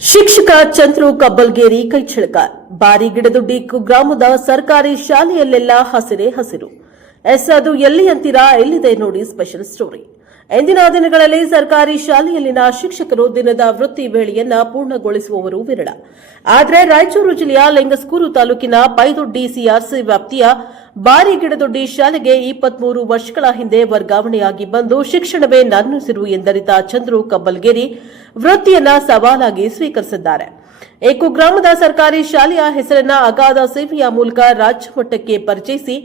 ಶಿಕ್ಷಕ ಚಂದ್ರು ಕಬ್ಬಲ್ಗೇರಿ ಕೈಚಳಕ ಬಾರಿಗಿಡದೊಡ್ಡಿ ಗ್ರಾಮದ ಸರ್ಕಾರಿ ಶಾಲೆಯಲ್ಲೆಲ್ಲ ಹಸಿರೇ ಹಸಿರು. ಅದು ಎಲ್ಲಿ ಅಂತೀರಾ? ಎಲ್ಲಿದೆ ನೋಡಿ ಸ್ಪೆಷಲ್ ಸ್ಟೋರಿ. ಇಂದಿನ ದಿನಗಳಲ್ಲಿ ಸರ್ಕಾರಿ ಶಾಲೆಯಲ್ಲಿನ ಶಿಕ್ಷಕರು ದಿನದ ವೃತ್ತಿ ವೇಳೆಯನ್ನ ಪೂರ್ಣಗೊಳಿಸುವವರು ವಿರಳ. ಆದರೆ ರಾಯಚೂರು ಜಿಲ್ಲೆಯ ಲಿಂಗಸ್ಕೂರು ತಾಲೂಕಿನ ಪೈದೊಡ್ಡಿ ಸಿಆರ್ಸಿ ವ್ಯಾಪ್ತಿಯ ಬಾರಿಗಿಡದೊಡ್ಡಿ ಶಾಲೆಗೆ 23 ವರ್ಷಗಳ ಹಿಂದೆ ವರ್ಗಾವಣೆಯಾಗಿ ಬಂದು ಶಿಕ್ಷಣವೇ ನನ್ನುಸಿರು ಎಂದರಿತ ಚಂದ್ರು ಕಬ್ಬಲ್ಗೇರಿ ವೃತ್ತಿಯನ್ನ ಸವಾಲಾಗಿ ಸ್ವೀಕರಿಸಿದ್ದಾರೆ. ಕುಗ್ರಾಮದ ಸರ್ಕಾರಿ ಶಾಲೆಯ ಹೆಸರನ್ನ ಅಗಾಧ ಸೇವೆಯ ಮೂಲಕ ರಾಜ್ಯ ಮಟ್ಟಕ್ಕೆ ಪರಿಚಯಿಸಿ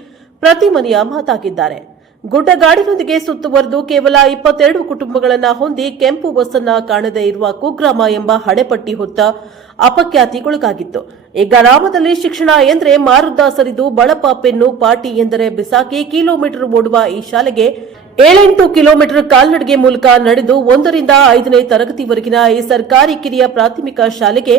ಪ್ರತಿ ಮನೆಯ ಮಾತಾಗಿದ್ದಾರೆ. ಗುಡ್ಡಗಾಡಿನೊಂದಿಗೆ ಸುತ್ತುವರೆದು ಕೇವಲ 22 ಕುಟುಂಬಗಳನ್ನು ಹೊಂದಿ ಕೆಂಪು ಬಸ್ಸನ್ನ ಕಾಣದೇ ಇರುವ ಕುಗ್ರಾಮ ಎಂಬ ಹಣೆಪಟ್ಟಿ ಹೊತ್ತ ಅಪಖ್ಯಾತಿಗೊಳಗಾಗಿತ್ತು. ಈ ಗ್ರಾಮದಲ್ಲಿ ಶಿಕ್ಷಣ ಎಂದರೆ ಮಾರುದ್ದ ಸರಿದು ಬಳಪ ಪೆನ್ನು ಪಾಟಿ ಎಂದರೆ ಬಿಸಾಕಿ ಕಿಲೋಮೀಟರ್ ಓಡುವ ಈ ಶಾಲೆಗೆ 7-8 ಕಿಲೋಮೀಟರ್ ಕಾಲ್ನಡಿಗೆ ಮೂಲಕ ನಡೆದು 1 ರಿಂದ 5ನೇ ತರಗತಿವರೆಗಿನ ಈ ಸರ್ಕಾರಿ ಕಿರಿಯ ಪ್ರಾಥಮಿಕ ಶಾಲೆಗೆ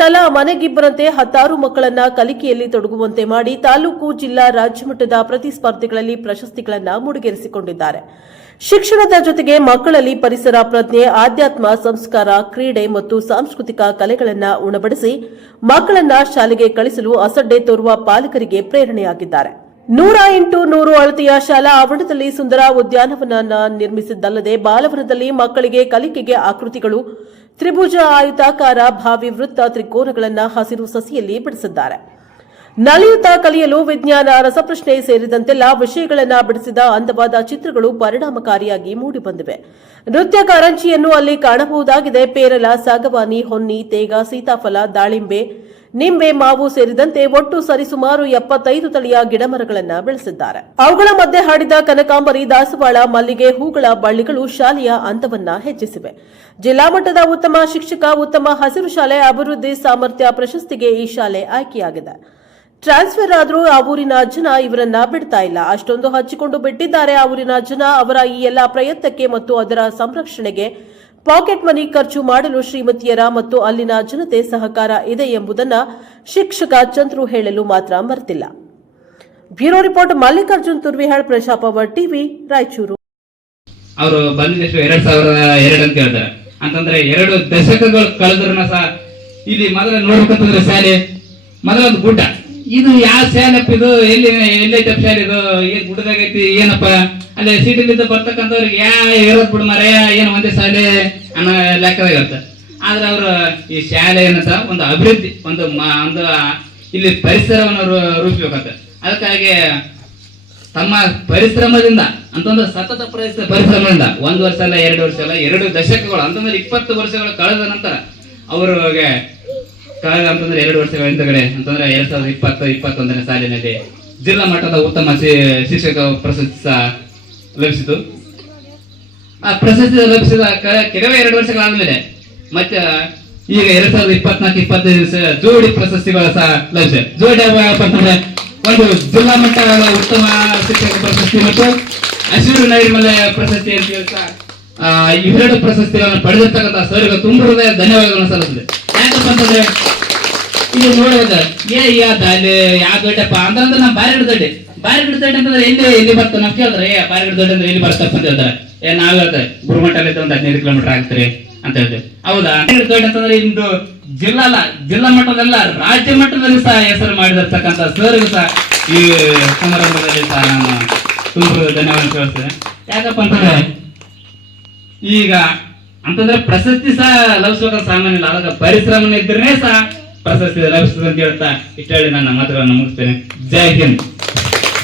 ತಲಾ ಮನೆಗಿಬ್ಬರಂತೆ 16 ಮಕ್ಕಳನ್ನ ಕಲಿಕೆಯಲ್ಲಿ ತೊಡಗುವಂತೆ ಮಾಡಿ ತಾಲೂಕು, ಜಿಲ್ಲಾ, ರಾಜ್ಯ ಮಟ್ಟದ ಪ್ರತಿಸ್ಪರ್ಧೆಗಳಲ್ಲಿ ಪ್ರಶಸ್ತಿಗಳನ್ನು ಮುಡಿಗೇರಿಸಿಕೊಂಡಿದ್ದಾರೆ. ಶಿಕ್ಷಣದ ಜೊತೆಗೆ ಮಕ್ಕಳಲ್ಲಿ ಪರಿಸರ ಪ್ರಜ್ಞೆ, ಆಧ್ಯಾತ್ಮ, ಸಂಸ್ಕಾರ, ಕ್ರೀಡೆ ಮತ್ತು ಸಾಂಸ್ಕೃತಿಕ ಕಲೆಗಳನ್ನು ಉಣಬಡಿಸಿ ಮಕ್ಕಳನ್ನ ಶಾಲೆಗೆ ಕಳಿಸಲು ಅಸಡ್ಡೆ ತೋರುವ ಪಾಲಕರಿಗೆ ಪ್ರೇರಣೆಯಾಗಿದ್ದಾರೆ. 108 ಅಳತೆಯ ಶಾಲಾ ಆವರಣದಲ್ಲಿ ಸುಂದರ ಉದ್ಯಾನವನ ನಿರ್ಮಿಸಿದ್ದಲ್ಲದೆ ಬಾಲವನದಲ್ಲಿ ಮಕ್ಕಳಿಗೆ ಕಲಿಕೆಗೆ ಆಕೃತಿಗಳು, ತ್ರಿಭುಜ, ಆಯುತಾಕಾರ, ಭಾವಿ ವೃತ್ತ, ತ್ರಿಕೋನಗಳನ್ನು ಹಸಿರು ಸಸಿಯಲ್ಲಿ ಬಿಡಿಸಿದ್ದಾರೆ. ನಲಿಯುತ್ತಾ ಕಲಿಯಲು ವಿಜ್ಞಾನ, ರಸಪ್ರಶ್ನೆ ಸೇರಿದಂತೆಲ್ಲ ವಿಷಯಗಳನ್ನು ಬಿಡಿಸಿದ ಅಂದವಾದ ಚಿತ್ರಗಳು ಪರಿಣಾಮಕಾರಿಯಾಗಿ ಮೂಡಿಬಂದಿವೆ. ನೃತ್ಯ ಕಾರಂಜಿಯನ್ನು ಅಲ್ಲಿ ಕಾಣಬಹುದಾಗಿದೆ. ಪೇರಲ, ಸಾಗವಾನಿ, ಹೊನ್ನಿ, ತೇಗ, ಸೀತಾಫಲ, ದಾಳಿಂಬೆ, ನಿಂಬೆ, ಮಾವು ಸೇರಿದಂತೆ ಒಟ್ಟು ಸರಿಸುಮಾರು 75 ತಳಿಯ ಗಿಡಮರಗಳನ್ನು ಬೆಳೆಸಿದ್ದಾರೆ. ಅವುಗಳ ಮಧ್ಯೆ ಹಾಡಿದ ಕನಕಾಂಬರಿ, ದಾಸವಾಳ, ಮಲ್ಲಿಗೆ ಹೂಗಳ ಬಳ್ಳಿಗಳು ಶಾಲೆಯ ಅಂತವನ್ನ ಹೆಚ್ಚಿಸಿವೆ. ಜಿಲ್ಲಾ ಮಟ್ಟದ ಉತ್ತಮ ಶಿಕ್ಷಕ, ಉತ್ತಮ ಹಸಿರು ಶಾಲೆ ಅಭಿವೃದ್ಧಿ ಸಾಮರ್ಥ್ಯ ಪ್ರಶಸ್ತಿಗೆ ಈ ಶಾಲೆ ಆಯ್ಕೆಯಾಗಿದೆ. ಟ್ರಾನ್ಸ್ಫರ್ ಆದರೂ ಆ ಊರಿನ ಜನ ಇವರನ್ನ ಬಿಡ್ತಾ ಇಲ್ಲ. ಅಷ್ಟೊಂದು ಹಚ್ಚಿಕೊಂಡು ಬಿಟ್ಟಿದ್ದಾರೆ ಆ ಊರಿನ ಜನ. ಅವರ ಈ ಎಲ್ಲಾ ಪ್ರಯತ್ನಕ್ಕೆ ಮತ್ತು ಅದರ ಸಂರಕ್ಷಣೆಗೆ ಪಾಕೆಟ್ ಮನಿ ಖರ್ಚು ಮಾಡಲು ಶ್ರೀಮತಿಯರ ಮತ್ತು ಅಲ್ಲಿನ ಜನತೆ ಸಹಕಾರ ಇದೆ ಎಂಬುದನ್ನು ಶಿಕ್ಷಕ ಚಂದ್ರು ಹೇಳಲು ಮಾತ್ರ ಮರೆತಿಲ್ಲ. Bureau report, Mallikarjun Turvihal, Praja power TV, Raichur. ಅವರು ಬಂದಿದ್ದು 2002 ಅಂತ ಹೇಳ್ತಾರೆ. ಅಂತಂದ್ರೆ 2 ದಶಕಗಳು ಕಳೆದ್ರೂ ಸಹ ಇಲ್ಲಿ ಮೊದಲ ನೋಡ್ಬೇಕಂತಂದ್ರೆ ಶಾಲೆ ಮೊದಲೊಂದು ಗುಡ್ಡ. ಇದು ಯಾವ ಶಾಲೆಪ್ಪ, ಇದು ಎಲ್ಲೈತಪ್ಪ ಶಾಲೆ, ಇದು ಏನ್ ಗುಡ್ಡದಾಗೈತಿ ಏನಪ್ಪ, ಅಲ್ಲಿ ಸಿಟಿಲಿಂದ ಬರ್ತಕ್ಕಂಥವ್ರಿಗೆ ಇರೋದ್ ಬಿಡು ಮರ ಏನು ಒಂದೇ ಶಾಲೆ ಅನ್ನೋ ಲೆಕ್ಕದಾಗ ಇರುತ್ತೆ. ಆದ್ರೆ ಅವರು ಈ ಶಾಲೆ ಏನಂತ ಒಂದು ಅಭಿವೃದ್ಧಿ, ಒಂದು ಇಲ್ಲಿ ಪರಿಸರವನ್ನು ರೂಪಿಸ್ಬೇಕಂತ. ಅದಕ್ಕಾಗಿ ತಮ್ಮ ಪರಿಶ್ರಮದಿಂದ ಅಂತಂದ್ರೆ ಸತತ ಪರಿಶ್ರಮದಿಂದ 1 ವರ್ಷ ಅಲ್ಲ, 2 ವರ್ಷ ಅಲ್ಲ, 2 ದಶಕಗಳು ಅಂತಂದ್ರೆ 20 ವರ್ಷಗಳು ಕಳೆದ ನಂತರ ಅವ್ರಿಗೆ ಕಳೆದ ಅಂತಂದ್ರೆ 2 ವರ್ಷಗಳ ಹಿಂದಗಡೆ ಅಂತಂದ್ರೆ 2020-21ನೇ ಸಾಲಿನಲ್ಲಿ ಜಿಲ್ಲಾ ಮಟ್ಟದ ಉತ್ತಮ ಶಿಕ್ಷಕ ಪ್ರಶಸ್ತಿ ಸಹ ಲಭಿಸಿತು. ಆ ಪ್ರಶಸ್ತಿ ಲಭಿಸಿದ ಕೆಲವೇ 2 ವರ್ಷಗಳಾದ್ಮೇಲೆ ಮತ್ತೆ ಈಗ 2024-25 ಜೋಡಿ ಪ್ರಶಸ್ತಿಗಳು ಸಹ ಲಭಿಸಿದೆ. ಜೋಡಿ ಅಂತಂದ್ರೆ ಒಂದು ಜಿಲ್ಲಾ ಮಟ್ಟದ ಉತ್ತಮ ಶಿಕ್ಷಕ ಪ್ರಶಸ್ತಿ ಮತ್ತು ಹಸಿರು ನೈರ್ಮಲ್ಯ ಪ್ರಶಸ್ತಿ ಅಂತ ಹೇಳಿ ಸಹ ಇವೆರಡು ಪ್ರಶಸ್ತಿಗಳನ್ನು ಪಡೆದಿರ್ತಕ್ಕಂಥ ಸರ್ಗೆ ತುಂಬ ಹೃದಯ ಧನ್ಯವಾದಗಳನ್ನು ಸಲ್ಲಿಸಿದೆ. ಯಾಕಪ್ಪ ಅಂತಂದ್ರೆ ಇದು ನೋಡೋದ ಅಲ್ಲಿ ಯಾವ ದೊಡ್ಡಪ್ಪ ಅಂತಂದ್ರೆ ನಾವು ಬಾರಿಗಿಡ ದೊಡ್ಡ ಅಂತಂದ್ರೆ ಎಲ್ಲಿ ಬರ್ತಾರೆ ನಾವು ಕೇಳಿದ್ರೆ ಬಾರಿಗಿಡ ದೊಡ್ಡ ಅಂದ್ರೆ ಎಲ್ಲಿ ಬರ್ತಪ್ಪ ಅಂತ ಹೇಳ್ತಾರೆ. ನಾವ್ ಹೇಳ್ತಾರೆ ಗುರುಮಠಲ್ಲಿ ಒಂದು 15 ಕಿಲೋಮೀಟರ್ ಆಗ್ತಾರೆ ಅಂತ ಹೇಳ್ತೇವೆ. ಹೌದಾ? ದೊಡ್ಡ ಅಂತಂದ್ರೆ ಇಂದು ಜಿಲ್ಲಾ ಮಟ್ಟದಲ್ಲ ರಾಜ್ಯ ಮಟ್ಟದಲ್ಲಿ ಸಹ ಹೆಸರು ಮಾಡಿದಿರ್ತಕ್ಕಂಥ ಸರ್ಗೂ ಸಹ ಈ ಸಮಾರಂಭದಲ್ಲಿ ಸಹ ನಾನು ತುಂಬ ಧನ್ಯವಾದ ತಿಳಿಸ್ತೇನೆ. ಯಾಕಪ್ಪ ಅಂತಂದ್ರೆ ಈಗ ಅಂತಂದ್ರೆ ಪ್ರಶಸ್ತಿ ಸಹ ಲಭಿಸ್ಬೇಕಂತ ಸಾಮಾನ್ಯ ಇಲ್ಲ. ಅದಕ್ಕೆ ಪರಿಶ್ರಮ ಇದ್ರೇ ಸಹ ಪ್ರಶಸ್ತಿ ಲಭಿಸ್ತದೆ ಅಂತ ಹೇಳ್ತಾ ಇಷ್ಟ ಹೇಳಿ ನನ್ನ ಮಾತುಗಳನ್ನು ಮುಗಿಸ್ತೇನೆ. ಜೈ ಹಿಂದ್.